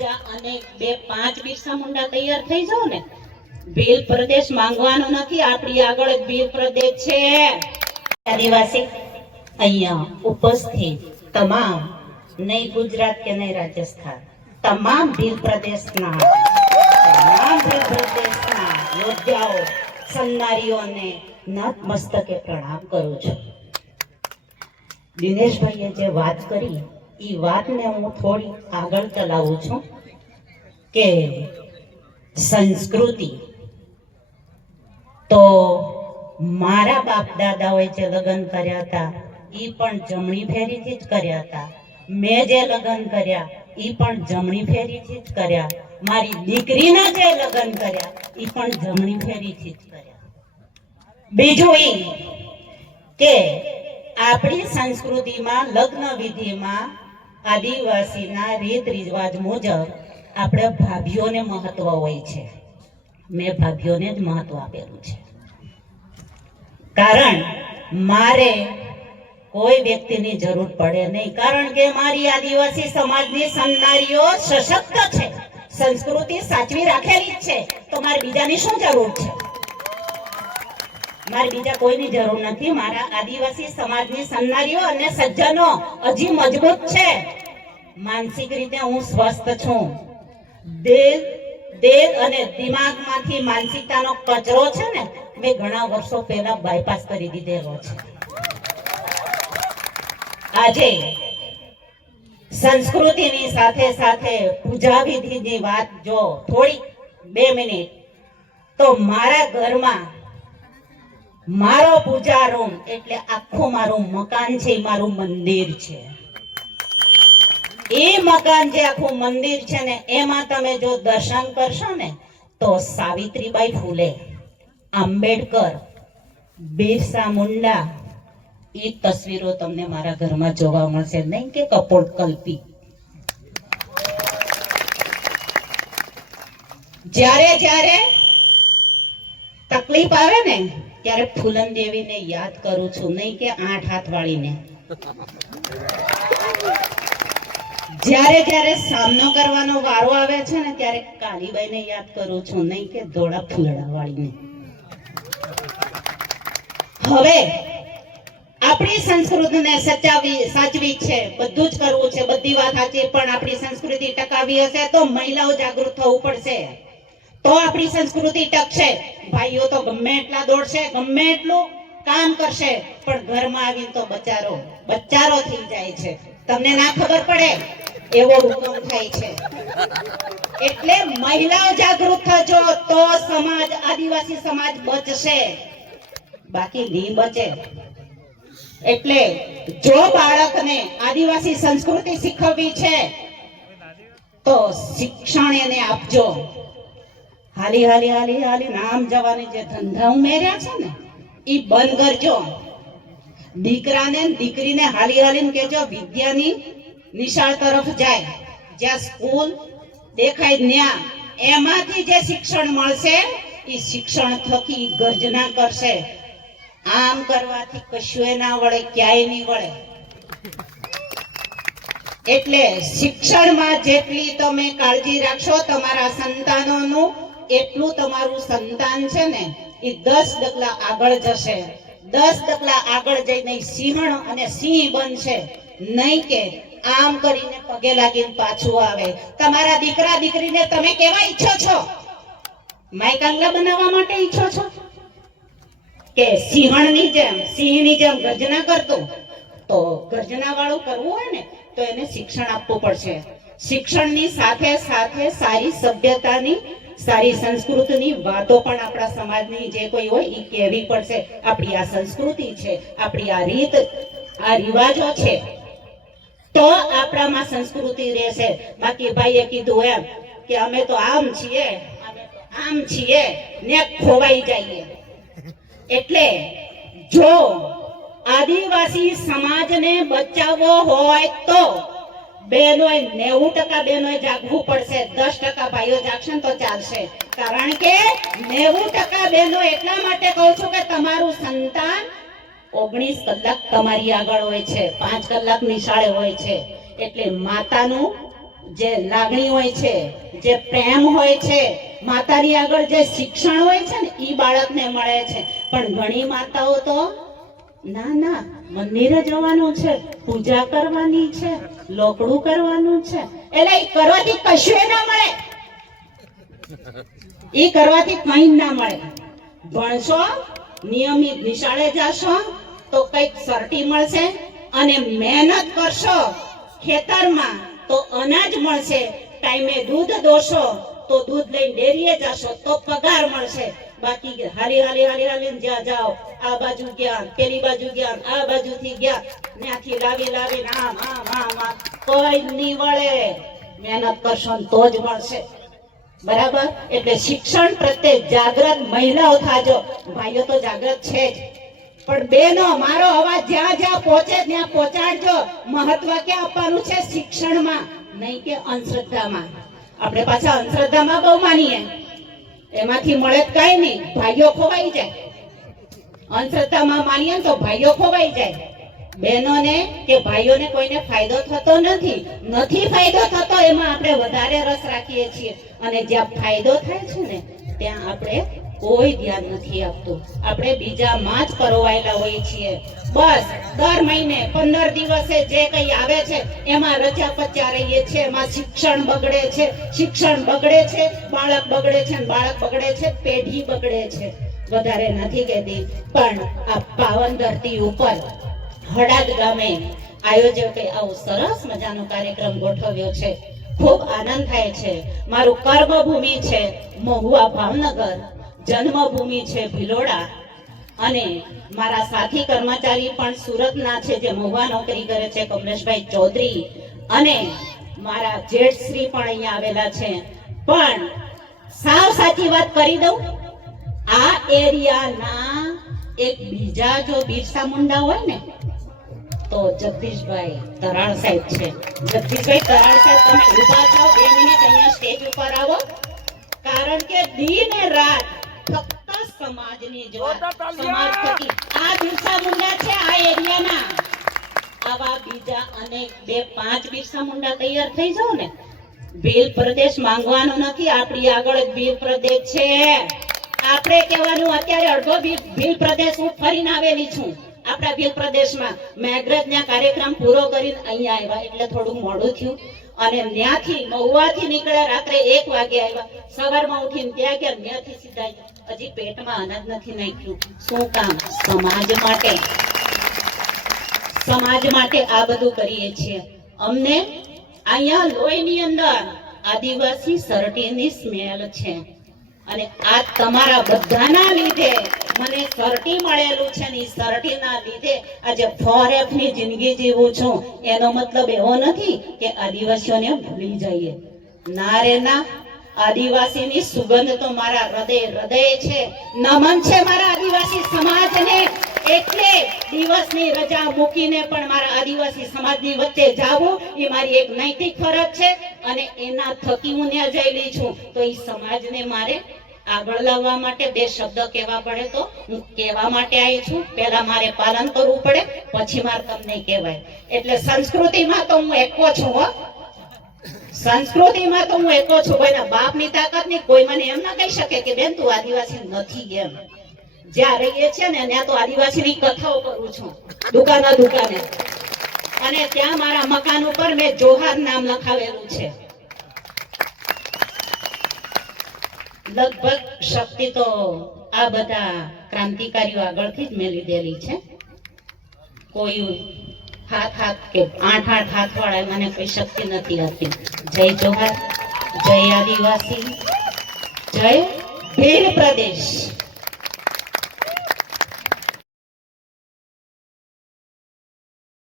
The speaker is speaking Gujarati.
પૂજા અને 2-5 બિરસા મુંડા તૈયાર થઈ જાવ ને, ભીલ પ્રદેશ માંગવાનો નથી, આપણી આગળ જ ભીલ પ્રદેશ છે. આદિવાસી અહીંયા ઉપસ્થિત તમામ, નહીં ગુજરાત કે નહીં રાજસ્થાન, તમામ ભીલ પ્રદેશના યોદ્ધાઓ, સન્નારીઓને નતમસ્તકે પ્રણામ કરું છું. દિનેશભાઈએ જે વાત કરી એ વાતને હું થોડી આગળ ચલાવું છું કે સંસ્કૃતિ તો મારા બાપ દાદાઓએ જે લગ્ન કર્યા હતા એ પણ જમણી ફેરીથી જ કર્યા હતા. મેં જે લગ્ન કર્યા એ પણ જમણી ફેરીથી જ કર્યા. મારી દીકરીના જે લગ્ન કર્યા એ પણ જમણી ફેરીથી જ કર્યા. બીજું એ કે આપણી સંસ્કૃતિમાં લગ્ન વિધિમાં આદિવાસીના રીત રિવાજ મુજબ આપણે ભાભીઓને મહત્વ હોય છે. મેં ભાભીઓને જ મહત્વ આપેલું છે, કારણ મારે કોઈ વ્યક્તિની જરૂર પડે નહીં, કારણ કે મારી આદિવાસી સમાજની સન્નારીઓ સશક્ત છે, સંસ્કૃતિ સાચવી રાખેલી જ છે. તો મારે બીજાની શું જરૂર છે? મારે બીજા કોઈની જરૂર નથી. મારા આદિવાસી સમાજની સન્નારીઓ અને સજ્જનો હજી મજબૂત છે. માનસિક રીતે હું સ્વસ્થ છું. દેહ અને દિમાગમાંથી માનસિકતાનો કચરો છે ને, મેં ઘણા વર્ષો પહેલા બાયપાસ કરી દીધેલો છે. આજે સંસ્કૃતિની સાથે સાથે પૂજા વિધિની વાત જો થોડી 2 મિનિટ, તો મારા ઘરમાં મારો પૂજા રૂમ એટલે આખું મારું મકાન છે, મારું મંદિર છે. એ મકાન જે આખું મંદિર છે ને, એમાં તમે જો દર્શન કરશો ને તો સાવિત્રીબાઈ ફૂલે, આંબેડકર, બિરસા મુંડા એ તસવીરો તમને મારા ઘરમાં જોવા મળશે, નહીં કે કપોળકલ્પી. જ્યારે તકલીફ આવે ને ત્યારે ફૂલન દેવીને યાદ કરું છું, નહીં કે 8 હાથ વાળીને. જ્યારે સામનો કરવાનો વારો આવે છે ને ત્યારે કાલીબાઈને યાદ કરું છું, નહીં કે ધોળા ફૂલડા વાળીને. હવે આપણી સંસ્કૃતિને સાચવી છે, બધું જ કરવું છે, બધી વાત સાચી, પણ આપણી સંસ્કૃતિ ટકાવી હશે તો મહિલાઓ જાગૃત થવું પડશે, તો આપણી સંસ્કૃતિ ટકશે. ભાઈઓ તો ગમે એટલા દોડશે, ગમે એટલું કામ કરશે, પણ ઘરમાં આવીને તો બચારો થઈ જાય છે. તમને ના ખબર પડે એવો હુકમ થાય છે. એટલે મહિલાઓ જાગૃત થજો તો સમાજ, આદિવાસી સમાજ બચશે, બાકી નહીં બચે. એટલે જો બાળકને આદિવાસી સંસ્કૃતિ શીખવવી છે તો શિક્ષણ એને આપજો. હાલી નામ જવાની જે ધંધા ઉમેર્યા છે ને એ બંધ કરજો. દીકરાને દીકરીને હાલીને કહેજો વિદ્યાની નિશાળ તરફ જાય, જ્યાં સ્કૂલ દેખાય ત્યાં એમાંથી જે શિક્ષણ મળશે એ શિક્ષણ થકી ગર્જના કરશે. આમ કરવાથી કશું ના વળે, ક્યાંય નહીં વળે. એટલે શિક્ષણમાં જેટલી તમે કાળજી રાખશો તમારા સંતાનોનું, એટલું તમારું સંતાન છે ને એ 10 ડગલા આગળ જશે. 10 ડગલા આગળ જઈને સિંહણ અને સિંહ બનશે, નહીં કે આમ કરીને પગે લાગીને પાછું આવે. તમારા દીકરા દીકરીને તમે કેવા ઈચ્છો છો? માયકાંગલા બનાવવા માટે ઈચ્છો છો કે સિંહણની જેમ ગર્જના કરતું? તો ગર્જના વાળું કરવું હોય ને તો એને શિક્ષણ આપવું પડશે. શિક્ષણની સાથે સાથે સારી સભ્યતાની, સારી સંસ્કૃતિની વાતો પણ આપણા સમાજની જે કોઈ હોય એ કહેવી પડશે. આપણી આ સંસ્કૃતિ છે, આપણી આ રીત, આ રિવાજો છે, તો આપણામાં સંસ્કૃતિ રહેશે. બાકી ભાઈએ કીધું એમ કે અમે તો આમ છીએ ને ખોવાઈ જઈએ. એટલે જો આદિવાસી સમાજને બચાવવો હોય તો બહેનોએ 90% બહેનોએ જાગવું પડશે. 10% ભાઈઓ જાગશે ને તો ચાલશે. કારણ કે 90% બહેનો એટલા માટે કહું છું કે તમારું સંતાન 19 કલાક તમારી આગળ હોય છે, 5 કલાક નિશાળે હોય છે. એટલે માતાનું જે લાગણી હોય છે, જે પ્રેમ હોય છે, માતાની આગળ જે શિક્ષણ હોય છે ને ઈ બાળકને મળે છે. પણ ઘણી માતાઓ તો ના ના મંદિરે જવાનું છે, પૂજા કરવાની છે, લોકડું કરવાનું છે, એટલે ઈ કરવાથી કશું ના મળે. ઈ કરવાથી કઈ ના મળે. ભણશો, નિયમિત નિશાળે જાશો તો કઈક સર્ટી મળશે, અને મહેનત કરશો ખેતરમાં તો અનાજ મળશે. ટાઈમે દૂધ દોશો તો દૂધ લઈને ડેરીએ જાશો તો પગાર મળશે. બાકી હાલી હાલી હાલી હાલી જ્યાં જાઓ, આ બાજુ ગયા, પેલી બાજુ ગયા, આ બાજુથી ગયા, ત્યાંથી લાવી લાવી આમ આમ આમ આમ કોઈ નહીં વળે. મહેનત કરશો તો જ મળશે. બરાબર? એટલે શિક્ષણ પ્રત્યે જાગૃત મહિલાઓ થાજો. ભાઈઓ તો જાગૃત છે જ, પણ બેનો મારો અવાજ જ્યાં જ્યાં પહોંચે ત્યાં પહોંચાડજો. મહત્વ ક્યાં આપવાનું છે? શિક્ષણમાં, નહીં કે અંધશ્રદ્ધામાં. આપણે પાછા અંધશ્રદ્ધામાં બહુ માનીએ, એમાંથી મળે કઈ નહીં, ભાઈઓ ખોવાઈ જાય. અંધશ્રદ્ધામાં માનીએ તો ભાઈઓ ખોવાઈ જાય. બહેનોને કે ભાઈઓને કોઈને ફાયદો થતો નથી ફાયદો થતો. એમાં આપણે વધારે રસ રાખીએ છીએ, અને જ્યાં ફાયદો થાય છે ને ત્યાં આપણે કોઈ ધ્યાન નથી આપતું. આપણે બીજામાં જ પરોવાયેલા હોઈએ છીએ. બસ દર મહિને 15 દિવસે જે કઈ આવે છે એમાં રચા પચા રહીએ છીએ. એમાં શિક્ષણ બગડે છે, બાળક બગડે છે, બાળક બગડે છે, પેઢી બગડે છે. વધારે નથી કહેતી, પણ આ પાવન ધરતી ઉપર હડાદ ગામે આયોજકે આવો સરસ મજાનો કાર્યક્રમ ગોઠવ્યો છે. ખૂબ આનંદ થાય છે. મારું કર્મભૂમિ છે મહુવા ભાવનગર, જન્મભૂમિ છે ભિલોડા, અને મારા સાથી કર્મચારી પણ સુરતના છે જે મહુવા નોકરી કરે છે, કમલેશભાઈ ચૌધરી, અને મારા જેઠશ્રી પણ અહીંયા આવેલા છે. પણ સાવ સાચી વાત કરી દઉં, આ એરિયાના એક બીજા જો બિરસા મુંડા હોય ને તો જગદીશભાઈ તરાળ સાહેબ છે. જગદીશભાઈ તરાળ સાહેબ, તમે ઊભા થાઓ 2 મિનિટ અહીંયા સ્ટેજ ઉપર આવો. કારણ કે દિન રાત ફક્ત સમાજની સમાજ થકી આ બિરસા મુંડા છે આ એરિયાના. આવા બીજા અનેક 2-5 બિરસા મુંડા તૈયાર થઈ જાવ ને, ભીલ પ્રદેશ માંગવાનો નથી, આપણી આગળ જ ભીલ પ્રદેશ છે. આપણે કહેવાનું અત્યારે અડધો ભીલ પ્રદેશ હું ફરીને આવેલી છું. આપણા ભીલ પ્રદેશમાં મેઘરજના કાર્યક્રમ પૂરો કરીને અહીંયા આવ્યા, એટલે થોડું મોડું થયું. અને ત્યાંથી મહુવાથી નીકળ્યા રાત્રે 1 વાગે આવ્યા. સવારમાં ઉઠીને ત્યાં ગયા, ત્યાંથી સીધા હજી પેટમાં અનાજ નથી નાખ્યું. શું કામ? સમાજ માટે આ બધું કરીએ છીએ. અમને અહીંયા લોહીની અંદર આદિવાસી સર્ટીની સ્મેલ છે, અને આ તમારા બધાના લીધે મને સર્ટી મળેલું છે ને સર્ટીના લીધે આજે ફોરેફની જિંદગી જીવું છું. એનો મતલબ એવો નથી કે આદિવાસીઓને ભૂલી જઈએ. ના રે ના, આદિવાસીની સુગંધ તો મારા હૃદય છે. નમન છે મારા આદિવાસી સમાજને. એટલે દિવસની રજા મૂકીને પણ મારા આદિવાસી સમાજની વચ્ચે જાવું એ મારી એક નૈતિક ફરજ છે, અને એના થકી હું ત્યાં જયેલી છું. તો એ સમાજને મારે આગળ લાવવા માટે 2 શબ્દ કહેવા પડે તો હું કહેવા માટે આવી છું. પહેલા મારે પાલન કરવું પડે, પછી મારે તમને કહેવાય. એટલે સંસ્કૃતિમાં તો હું એકો છું હો. સંસ્કૃતિમાં તો હું એકો છું. કોઈના બાપની તાકાત નહીં. કોઈ મને એમ ના કહી શકે કે બેન તું આદિવાસી નથી. એમ જ્યાં રહીએ છે ને ત્યાં તો આદિવાસીની કથાઓ કરું છું, દુકાને. અને ત્યાં મારા મકાન ઉપર મેં જોહાર નામ લખાવેલું છે. લગભગ શક્તિ તો આ બધા ક્રાંતિકારીઓ આગળથી જ મેં લીધેલી છે. કોઈ હાથ કે 8 હાથ વાળા મને કોઈ શક્તિ નથી આપી. જય જોહાર, જય આદિવાસી, જય ભીલ પ્રદેશ.